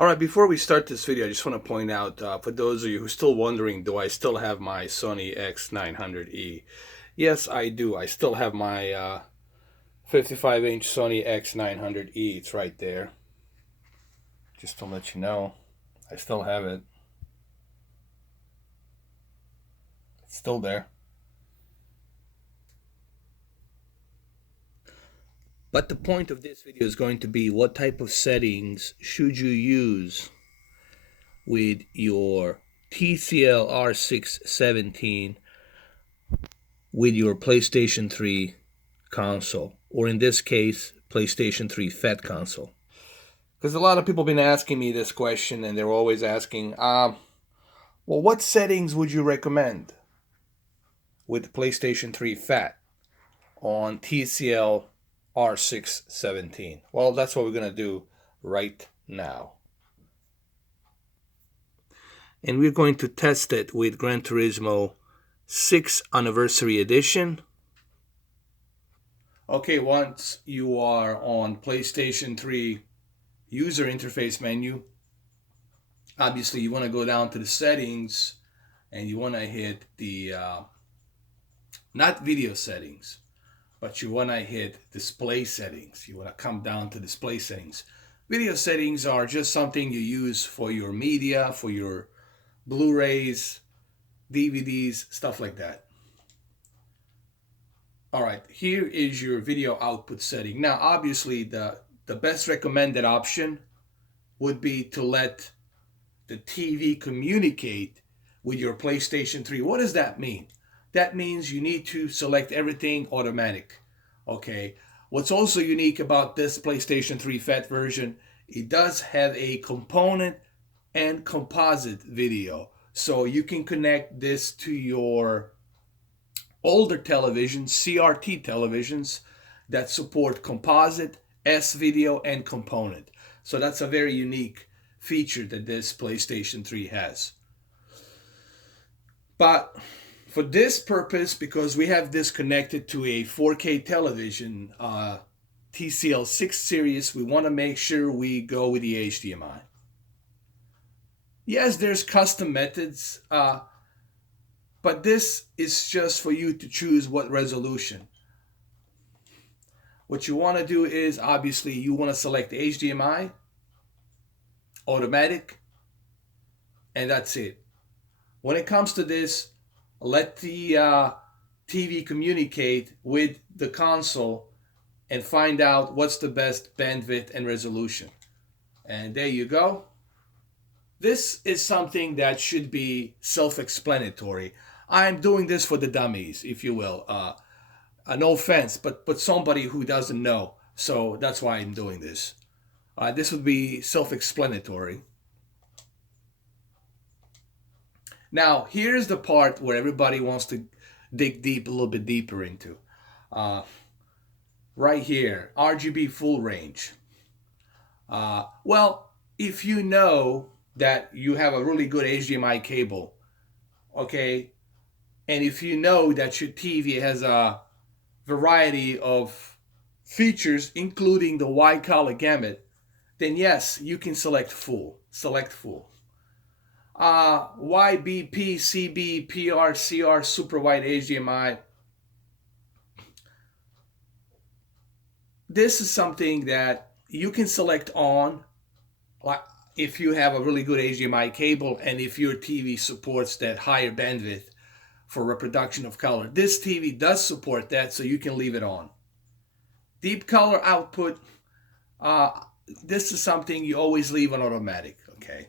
All right, before we start this video, I just want to point out, for those of you who are still wondering, do I still have my Sony X900E? Yes, I do. I still have my 55-inch Sony X900E. It's right there. Just to let you know, I still have it. It's still there. But the point of this video is going to be what type of settings should you use with your TCL R617 with your PlayStation 3 console, or in this case, PlayStation 3 Fat console. Because a lot of people have been asking me this question, and they're always asking, well, what settings would you recommend with PlayStation 3 Fat on TCL R617? Well, that's what we're going to do right now. And we're going to test it with Gran Turismo 6th Anniversary Edition. Okay, once you are on PlayStation 3 user interface menu, obviously you want to go down to the settings and you want to hit the, not video settings, but you want to hit display settings. You want to come down to display settings. Video settings are just something you use for your media, for your Blu-rays, DVDs, stuff like that. All right, here is your video output setting. Now, obviously, the best recommended option would be to let the TV communicate with your PlayStation 3. What does that mean? That means you need to select everything automatic. Okay. What's also unique about this PlayStation 3 Fat version, it does have a component and composite video. So you can connect this to your older televisions, CRT televisions that support composite, S-video, and component. So that's a very unique feature that this PlayStation 3 has. But for this purpose, because we have this connected to a 4K television, TCL 6 series, we want to make sure we go with the HDMI. Yes, there's custom methods, but this is just for you to choose what resolution. What you want to do is, obviously, you want to select HDMI, automatic, and that's it. When it comes to this, let the TV communicate with the console and find out what's the best bandwidth and resolution. And there you go. This is something that should be self-explanatory. I'm doing this for the dummies, if you will. No offense, but somebody who doesn't know. So that's why I'm doing this. This would be self-explanatory. Now, here's the part where everybody wants to dig deep, a little bit deeper into. Right here, Rgb Full Range. Well, if you know that you have a really good HDMI cable, okay, and if you know that your TV has a variety of features, including the wide color gamut, then yes, you can select full. Select full. YBP, CB, PR, CR, super wide HDMI. This is something that you can select on, like if you have a really good HDMI cable and if your TV supports that higher bandwidth for reproduction of color. This TV does support that, so you can leave it on. Deep color output, this is something you always leave on automatic, okay?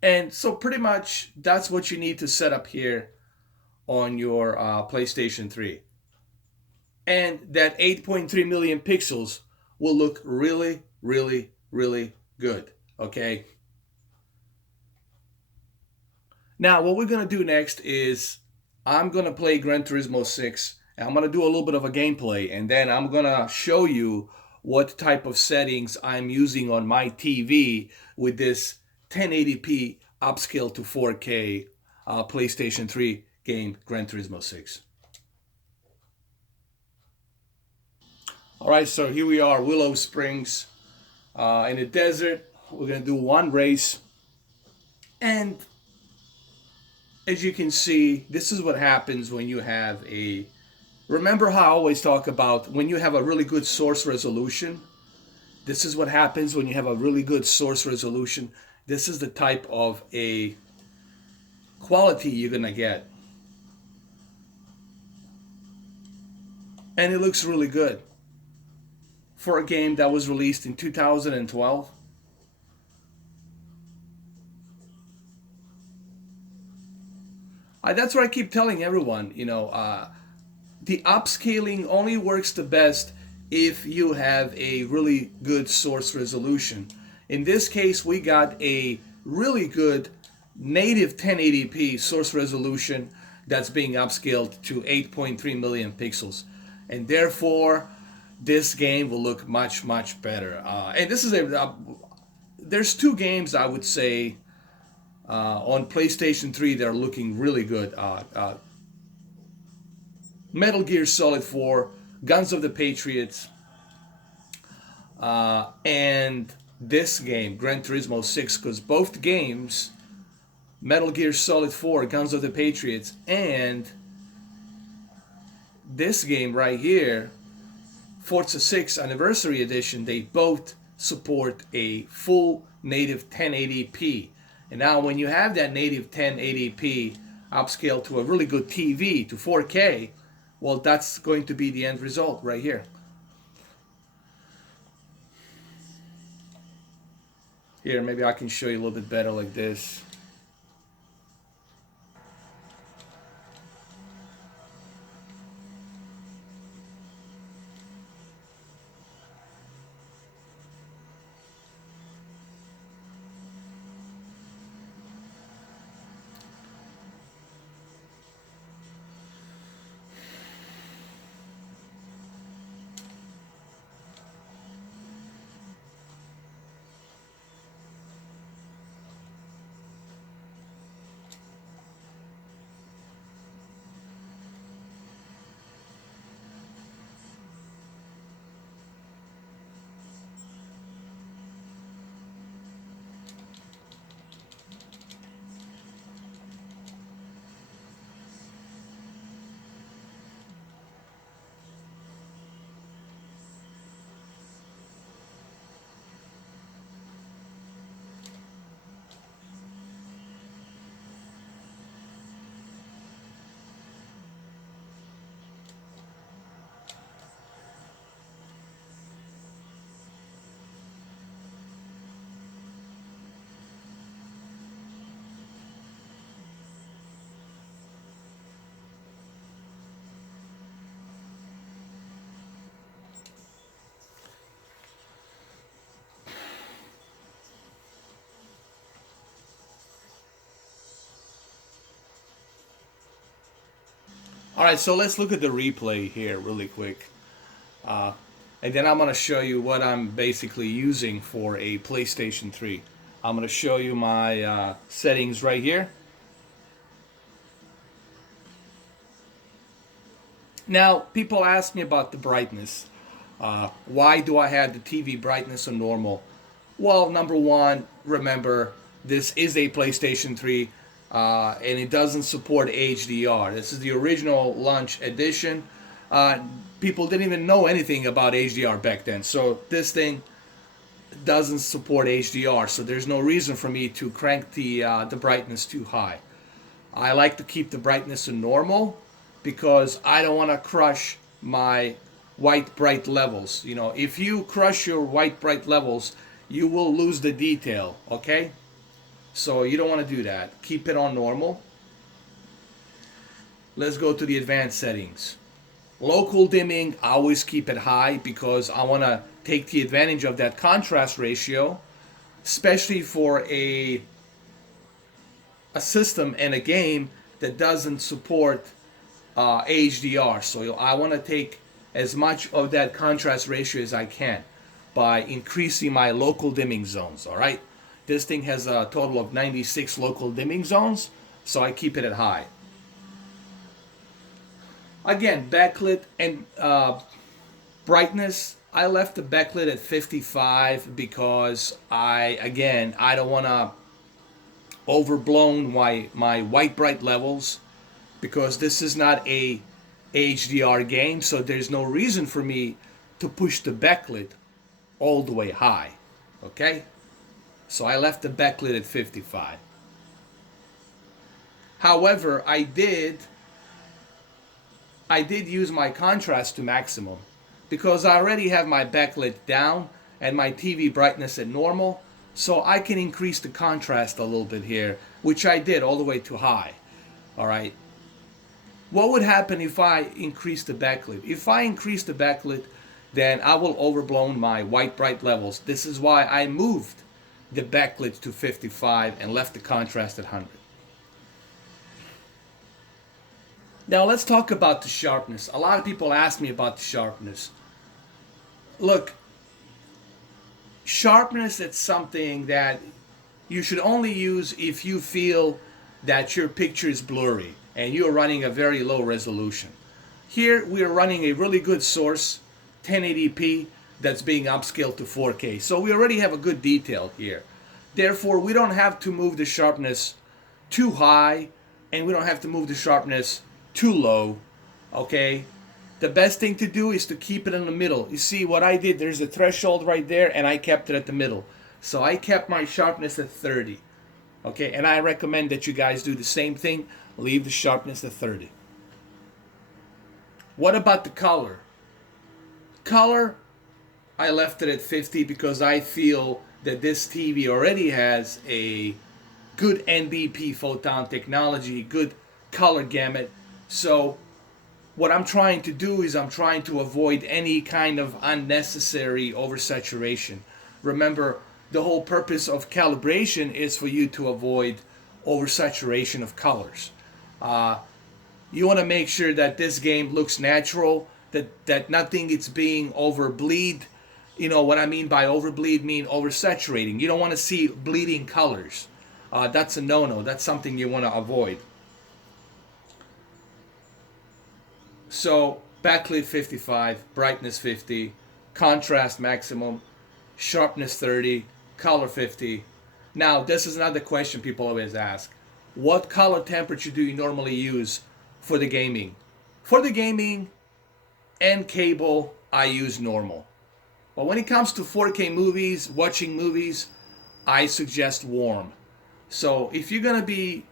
And so pretty much that's what you need to set up here on your PlayStation 3. And that 8.3 million pixels will look really, really, really good, okay? Now, what we're going to do next is I'm going to play Gran Turismo 6. And I'm going to do a little bit of a gameplay, and then I'm going to show you what type of settings I'm using on my TV with this 1080p upscale to 4K PlayStation 3 game, Gran Turismo 6. All right, so here we are, Willow Springs. In the desert, we're going to do one race. And as you can see, this is what happens when you have a... Remember how I always talk about when you have a really good source resolution? This is what happens when you have a really good source resolution. This is the type of a quality you're going to get. And it looks really good for a game that was released in 2012. That's what I keep telling everyone, the upscaling only works the best if you have a really good source resolution. In this case, we got a really good native 1080p source resolution that's being upscaled to 8.3 million pixels. And therefore, this game will look much, much better. And this is there's two games I would say on PlayStation 3 that are looking really good. Metal Gear Solid 4, Guns of the Patriots, and this game, Gran Turismo 6, because both games, Metal Gear Solid 4, Guns of the Patriots, and this game right here, Forza 6 Anniversary Edition, they both support a full native 1080p. And now when you have that native 1080p upscaled to a really good TV, to 4K, well, that's going to be the end result right here. Here, maybe I can show you a little bit better like this. All right, so let's look at the replay here really quick. And then I'm going to show you what I'm basically using for a PlayStation 3. I'm going to show you my settings right here. Now, people ask me about the brightness. Why do I have the TV brightness on normal? Well, number one, remember, this is a PlayStation 3, and it doesn't support HDR. This is the original launch edition. People didn't even know anything about HDR back then, so this thing doesn't support HDR, so there's no reason for me to crank the brightness too high. I like to keep the brightness to normal because I don't want to crush my white bright levels. You know, if you crush your white bright levels, you will lose the detail, okay? So you don't want to do that. Keep it on normal. Let's go to the advanced settings. Local dimming, I always keep it high because I want to take the advantage of that contrast ratio, especially for a system and a game that doesn't support HDR. So I want to take as much of that contrast ratio as I can by increasing my local dimming zones, all right? This thing has a total of 96 local dimming zones, so I keep it at high. Again, backlit and brightness, I left the backlit at 55 because I don't want to overblown my white bright levels, because this is not a HDR game, so there's no reason for me to push the backlit all the way high. Okay? So I left the backlit at 55. However, I did use my contrast to maximum because I already have my backlit down and my TV brightness at normal, so I can increase the contrast a little bit here, which I did all the way to high. All right. What would happen if I increase the backlit? If I increase the backlit, then I will overblown my white bright levels. This is why I moved the backlit to 55 and left the contrast at 100. Now let's talk about the sharpness. A lot of people ask me about the sharpness. Look, sharpness is something that you should only use if you feel that your picture is blurry and you're running a very low resolution. Here we are running a really good source, 1080p, that's being upscaled to 4K. So we already have a good detail here. Therefore, we don't have to move the sharpness too high, and we don't have to move the sharpness too low. Okay? The best thing to do is to keep it in the middle. You see what I did? There's a threshold right there, and I kept it at the middle. So I kept my sharpness at 30. Okay? And I recommend that you guys do the same thing. Leave the sharpness at 30. What about the color? Color, I left it at 50 because I feel that this TV already has a good NBP Photon technology, good color gamut. So what I'm trying to do is I'm trying to avoid any kind of unnecessary oversaturation. Remember, the whole purpose of calibration is for you to avoid oversaturation of colors. You want to make sure that this game looks natural, that nothing is being overbleed. You know what I mean by overbleed? Mean oversaturating. You don't want to see bleeding colors. That's a no-no. That's something you want to avoid. So backlit 55, brightness 50, contrast maximum, sharpness 30, color 50. Now this is another question people always ask. What color temperature do you normally use for the gaming? For the gaming and cable, I use normal. But when it comes to 4K movies, watching movies, I suggest warm. So if you're going to be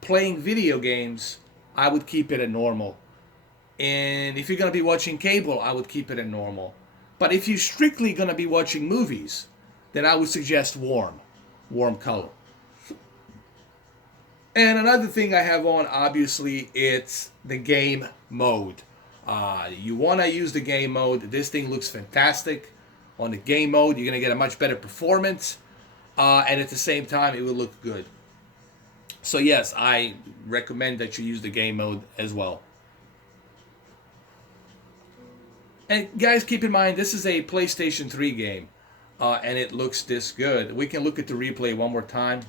playing video games, I would keep it at normal. And if you're going to be watching cable, I would keep it at normal. But if you're strictly going to be watching movies, then I would suggest warm color. And another thing I have on, obviously, it's the game mode. You want to use the game mode. This thing looks fantastic. On the game mode, you're going to get a much better performance. And at the same time, it will look good. So yes, I recommend that you use the game mode as well. And guys, keep in mind, this is a PlayStation 3 game. And it looks this good. We can look at the replay one more time.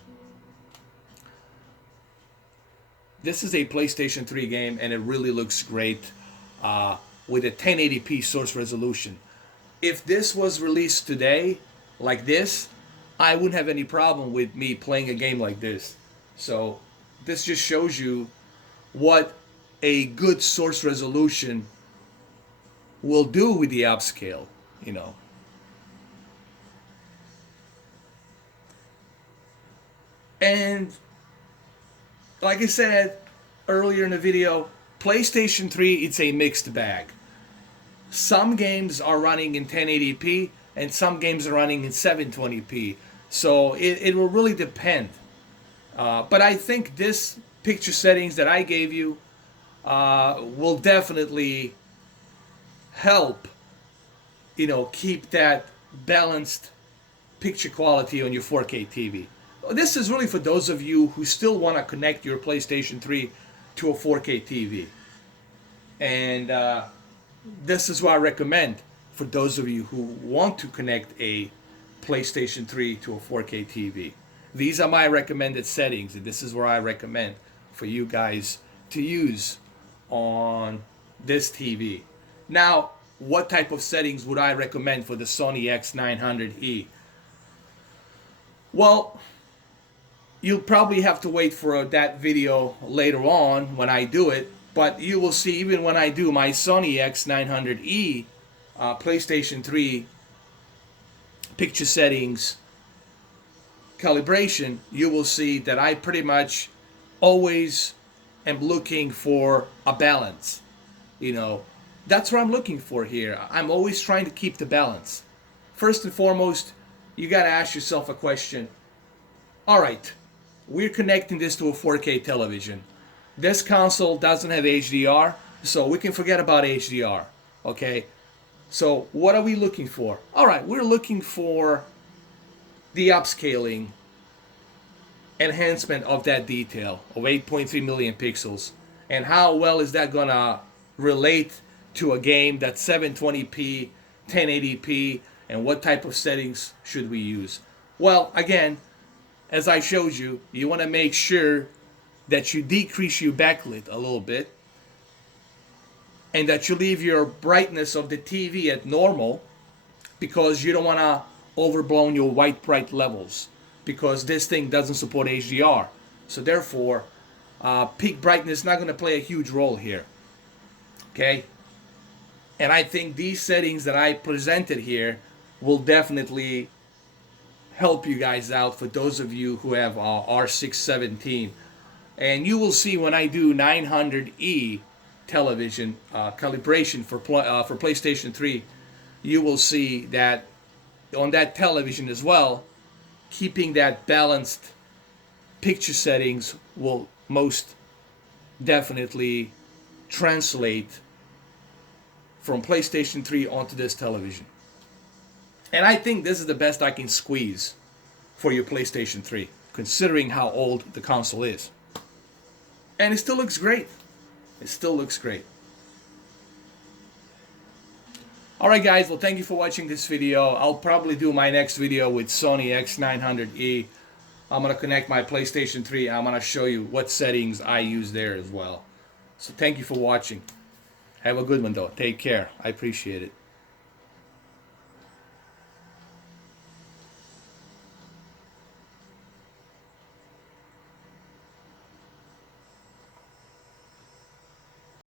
This is a PlayStation 3 game, and it really looks great with a 1080p source resolution. If this was released today, like this, I wouldn't have any problem with me playing a game like this. So this just shows you what a good source resolution will do with the upscale, you know. And like I said earlier in the video, PlayStation 3, it's a mixed bag. Some games are running in 1080p and some games are running in 720p. So it will really depend. But I think this picture settings that I gave you will definitely help, you know, keep that balanced picture quality on your 4K TV. This is really for those of you who still want to connect your PlayStation 3 to a 4K TV. And this is what I recommend for those of you who want to connect a PlayStation 3 to a 4K TV. These are my recommended settings, and this is where I recommend for you guys to use on this TV. Now, what type of settings would I recommend for the Sony X900E? Well, you'll probably have to wait for that video later on when I do it, but you will see even when I do my Sony X900E PlayStation 3 picture settings calibration, you will see that I pretty much always am looking for a balance. You know, that's what I'm looking for here. I'm always trying to keep the balance. First and foremost, you got to ask yourself a question. All right, we're connecting this to a 4K television. This console doesn't have HDR, so we can forget about HDR, okay? So what are we looking for? All right, we're looking for the upscaling enhancement of that detail of 8.3 million pixels. And how well is that gonna relate to a game that's 720p, 1080p, and what type of settings should we use? Well, again, as I showed you, you want to make sure that you decrease your backlit a little bit and that you leave your brightness of the TV at normal, because you don't want to overblown your white bright levels, because this thing doesn't support HDR. So therefore, peak brightness is not going to play a huge role here. Okay? And I think these settings that I presented here will definitely help you guys out, for those of you who have R617. And you will see when I do 900E television calibration for PlayStation 3, you will see that on that television as well, keeping that balanced picture settings will most definitely translate from PlayStation 3 onto this television. And I think this is the best I can squeeze for your PlayStation 3, considering how old the console is. And it still looks great. It still looks great. Alright guys, well thank you for watching this video. I'll probably do my next video with Sony X900E. I'm going to connect my PlayStation 3 and I'm going to show you what settings I use there as well. So thank you for watching. Have a good one though. Take care. I appreciate it.